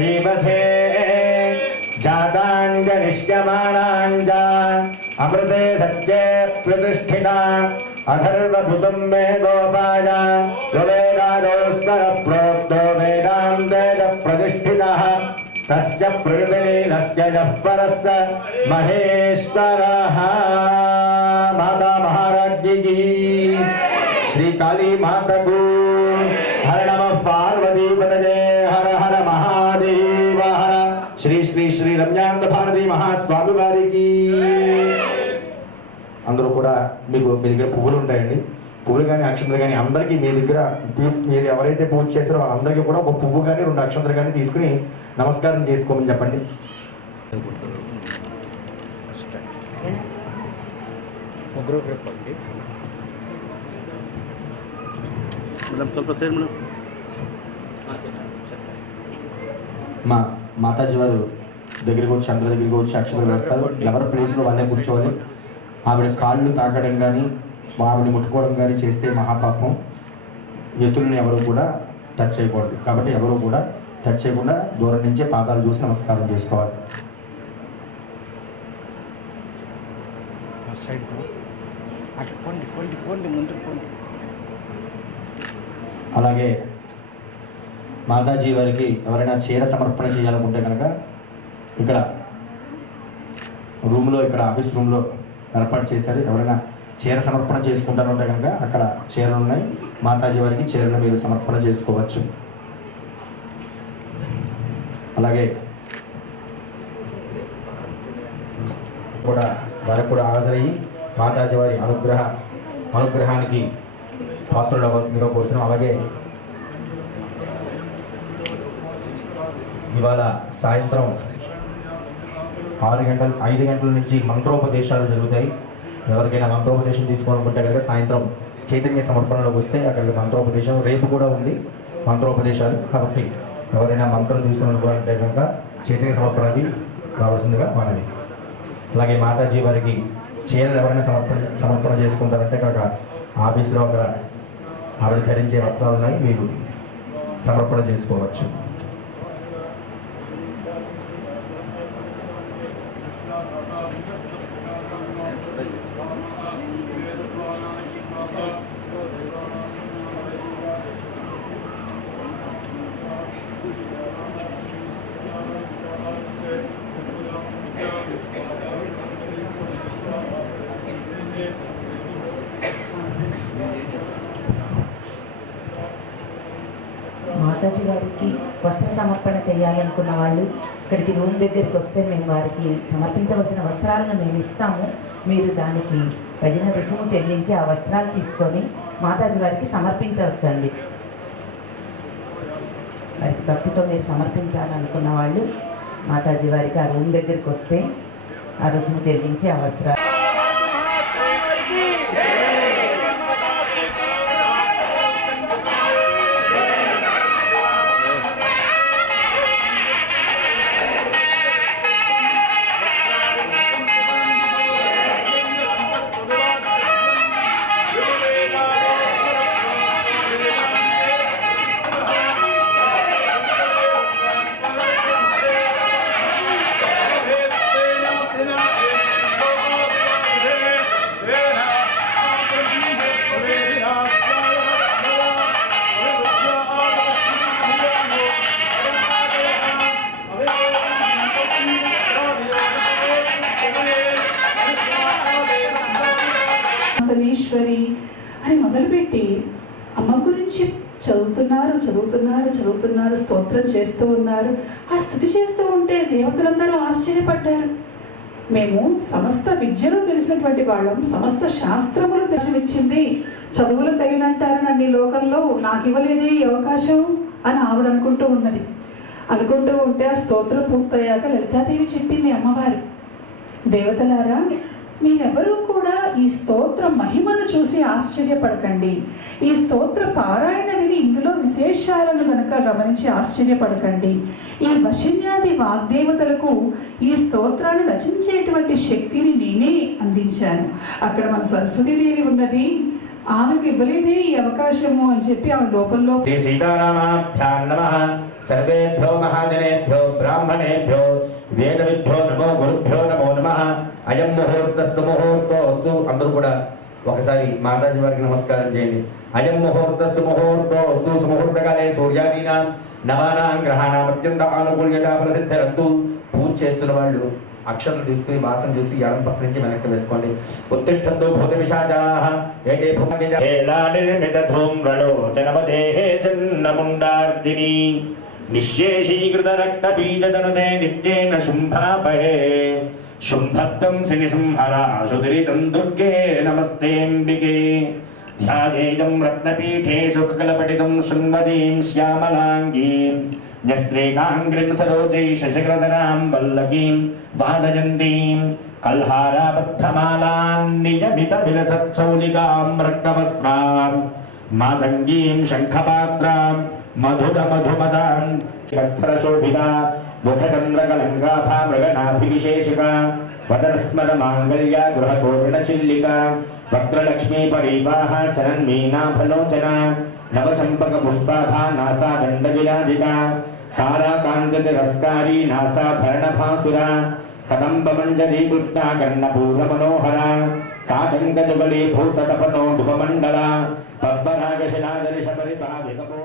जीवसे जाताञ्जनिष्यमाणाञ्च अमृते सत्ये प्रतिष्ठिता अथर्वभुतं मे गोपाय वेदादोस्वर प्रोक्तो वेदान्ते प्रतिष्ठितः तस्य प्रकृतिलीलस्य यः परस्य महेश्वरः। माता महाराज्ञी की श्री काली माता को हर नमः पार्वती पतये हर हर महादेव हर श्री श्री श्री रम्यानंद भारती महास्वामी वारिकी। అందరూ కూడా మీకు మీ దగ్గర పువ్వులు ఉంటాయండి, పువ్వులు కానీ అక్షంతలు కానీ అందరికీ మీ దగ్గర మీరు ఎవరైతే పూజ చేస్తారో వాళ్ళందరికీ కూడా ఒక పువ్వు కానీ 2 అక్షంతలు కానీ తీసుకుని నమస్కారం చేసుకోమని చెప్పండి. మా మాతాజీ వారు దగ్గరికి వచ్చి అందరి దగ్గరికి వచ్చి అక్షంతలు వేస్తారు. ఎవరి ప్లేస్లో వాళ్ళే కూర్చోవాలి. ఆవిడ కాళ్ళు తాకడం కానీ ఆవిడని ముట్టుకోవడం కానీ చేస్తే మహాపాపం. ఎత్తులని ఎవరు కూడా టచ్ చేయకూడదు. కాబట్టి ఎవరు కూడా టచ్ చేయకుండా దూరం నుంచే పాదాలు చూసి నమస్కారం చేసుకోవాలి. అలాగే మాతాజీ వారికి ఎవరైనా చీర సమర్పణ చేయాలనుకుంటే కనుక ఇక్కడ రూమ్లో, ఇక్కడ ఆఫీస్ రూమ్లో ఏర్పాటు చేశారు. ఎవరైనా చీర సమర్పణ చేసుకుంటారంటే కనుక అక్కడ చీరలు ఉన్నాయి. మాతాజీ వారికి చీరలు మీరు సమర్పణ చేసుకోవచ్చు. అలాగే కూడా వారికి కూడా హాజరయ్యి మాతాజీ వారి అనుగ్రహానికి పాత్రలు అవ్వాల్సిందిగా కోరుతున్నాం. అలాగే ఇవాళ సాయంత్రం 5 గంటల నుంచి మంత్రోపదేశాలు జరుగుతాయి. ఎవరికైనా మంత్రోపదేశం తీసుకోవాలనుకుంటే కనుక సాయంత్రం చైతన్య సమర్పణలోకి వస్తే అక్కడికి మంత్రోపదేశం రేపు కూడా ఉంది మంత్రోపదేశాలు. కాబట్టి ఎవరైనా మంత్రం తీసుకోవాలనుకుంటే కనుక చైతన్య సమర్పణది రావాల్సిందిగా మనది. అలాగే మాతాజీ వారికి చీరలు ఎవరైనా సమర్పణ చేసుకుంటారంటే కనుక ఆఫీసులో అక్కడ ఆవిడ ధరించే వస్త్రాలు ఉన్నాయి, మీరు సమర్పణ చేసుకోవచ్చు. మాతాజీ వారికి వస్త్ర సమర్పణ చేయాలనుకున్న వాళ్ళు ఇక్కడికి రూమ్ దగ్గరికి వస్తే మేము వారికి సమర్పించవలసిన వస్త్రాలను మేము ఇస్తాము. మీరు దానికి తగిన రుసుము చెల్లించి ఆ వస్త్రాలు తీసుకొని మాతాజీ వారికి సమర్పించవచ్చండి. వారికి భక్తితో మీరు సమర్పించాలనుకున్న వాళ్ళు మాతాజీ వారికి ఆ రూమ్ దగ్గరికి వస్తే ఆ రుసుము చెల్లించి ఆ వస్త్రాలు ఈశ్వరి అని మొదలుపెట్టి అమ్మ గురించి చదువుతున్నారు, స్తోత్రం చేస్తూ ఉన్నారు. ఆ స్తుతి చేస్తూ ఉంటే దేవతలందరూ ఆశ్చర్యపడ్డారు. మేము సమస్త విద్యలో తెలిసినటువంటి వాళ్ళం, సమస్త శాస్త్రములు తెలిసిచ్చింది, చదువులు తగినంటారు నన్ను ఈ లోకంలో, నాకు ఇవ్వలేదే ఈ అవకాశం అని ఆవిడ అనుకుంటూ ఉంటే ఆ స్తోత్రం పూర్తయ్యాక లలితాదేవి చెప్పింది, అమ్మవారు దేవతలారా, మీరెవరూ కూడా ఈ స్తోత్ర మహిమను చూసి ఆశ్చర్యపడకండి. ఈ స్తోత్ర పారాయణ విని ఇందులో విశేషాలను గనక గమనించి ఆశ్చర్యపడకండి. ఈ వశిన్యాది వాగ్దేవతలకు ఈ స్తోత్రాన్ని రచించేటువంటి శక్తిని నేనే అందించాను. అక్కడ మన సరస్వతీదేవి ఉన్నది, ఆమెకు ఇవ్వలేదే ఈ అవకాశము అని చెప్పి ఆమె లోపల శ్రీ సీతారామాభ్యాం నమః. సర్వేభ్యో మహాజనేభ్యో బ్రాహ్మణేభ్యో వేదవిభ్యో నమో గురుభ్యో నమో నమః. అయం ముహూర్తస్సు ముహూర్తోస్తు. అందరూ కూడా ఒకసారి మాతాజీ వారికి నమస్కారం చేయండి. అయం ముహూర్తస్సు ముహూర్తోస్తు. సుముహూర్తకాలే సూర్యాదీనాం నవానాం గ్రహాణాం అత్యంత ఆనుకూల్యత ప్రసిద్ధిరస్తు. పూజ చేస్తున్న వాళ్ళు అక్షరం తీసుకుని వాసన చూసి ఎడం పక్క నుంచి వెనక్కి వేసుకోండి. ఉత్తిష్టంతో భూత విశాచాః ఏకే భూమిజ హేలా నిర్మిత ధూమ్రలోచనవదేః చన్నముండార్దిని నిశ్శేషీకృత రక్త బీజదనుతే నిత్యేన శుంభాపహే శుంభత్వం శనిశంహరాశుదరితం దుర్గే నమస్తేంబికే ధ్యాయేయం రత్నపీఠే శుక్లపఠితం శృంగదీం శ్యామలాంగీం న్యస్త్రేకాంగ్రిం సరోజై శశికరధరాం వల్లకీం వాదయంతీం కల్హారాబద్ధమాలాం నియమిత విలసత్సౌలికాం రక్తవస్త్రాం మాతంగీం శంఖపాత్రాం మధుర మధుమదాం వస్త్రశోభితా ముఖచంద్రకలంగాభా మృగనాభివిశేషికా వదనస్మర మాంగళ్య గృహతోరణచిల్లికా వక్రలక్ష్మీ పరీవాహ చరన్మీనాభలోచన నవచంపక పుష్పాభా నాసా దండ విరాజిత తారాకాంతిరస్కారీ నాసా భరణభాసుర కదంబ మంజరీ కృత్తా కర్ణపూర మనోహర తాటంక జుగళీ భూత తపనో డుపమండల పద్మరాగశిలాదరిశ పరిభావికపో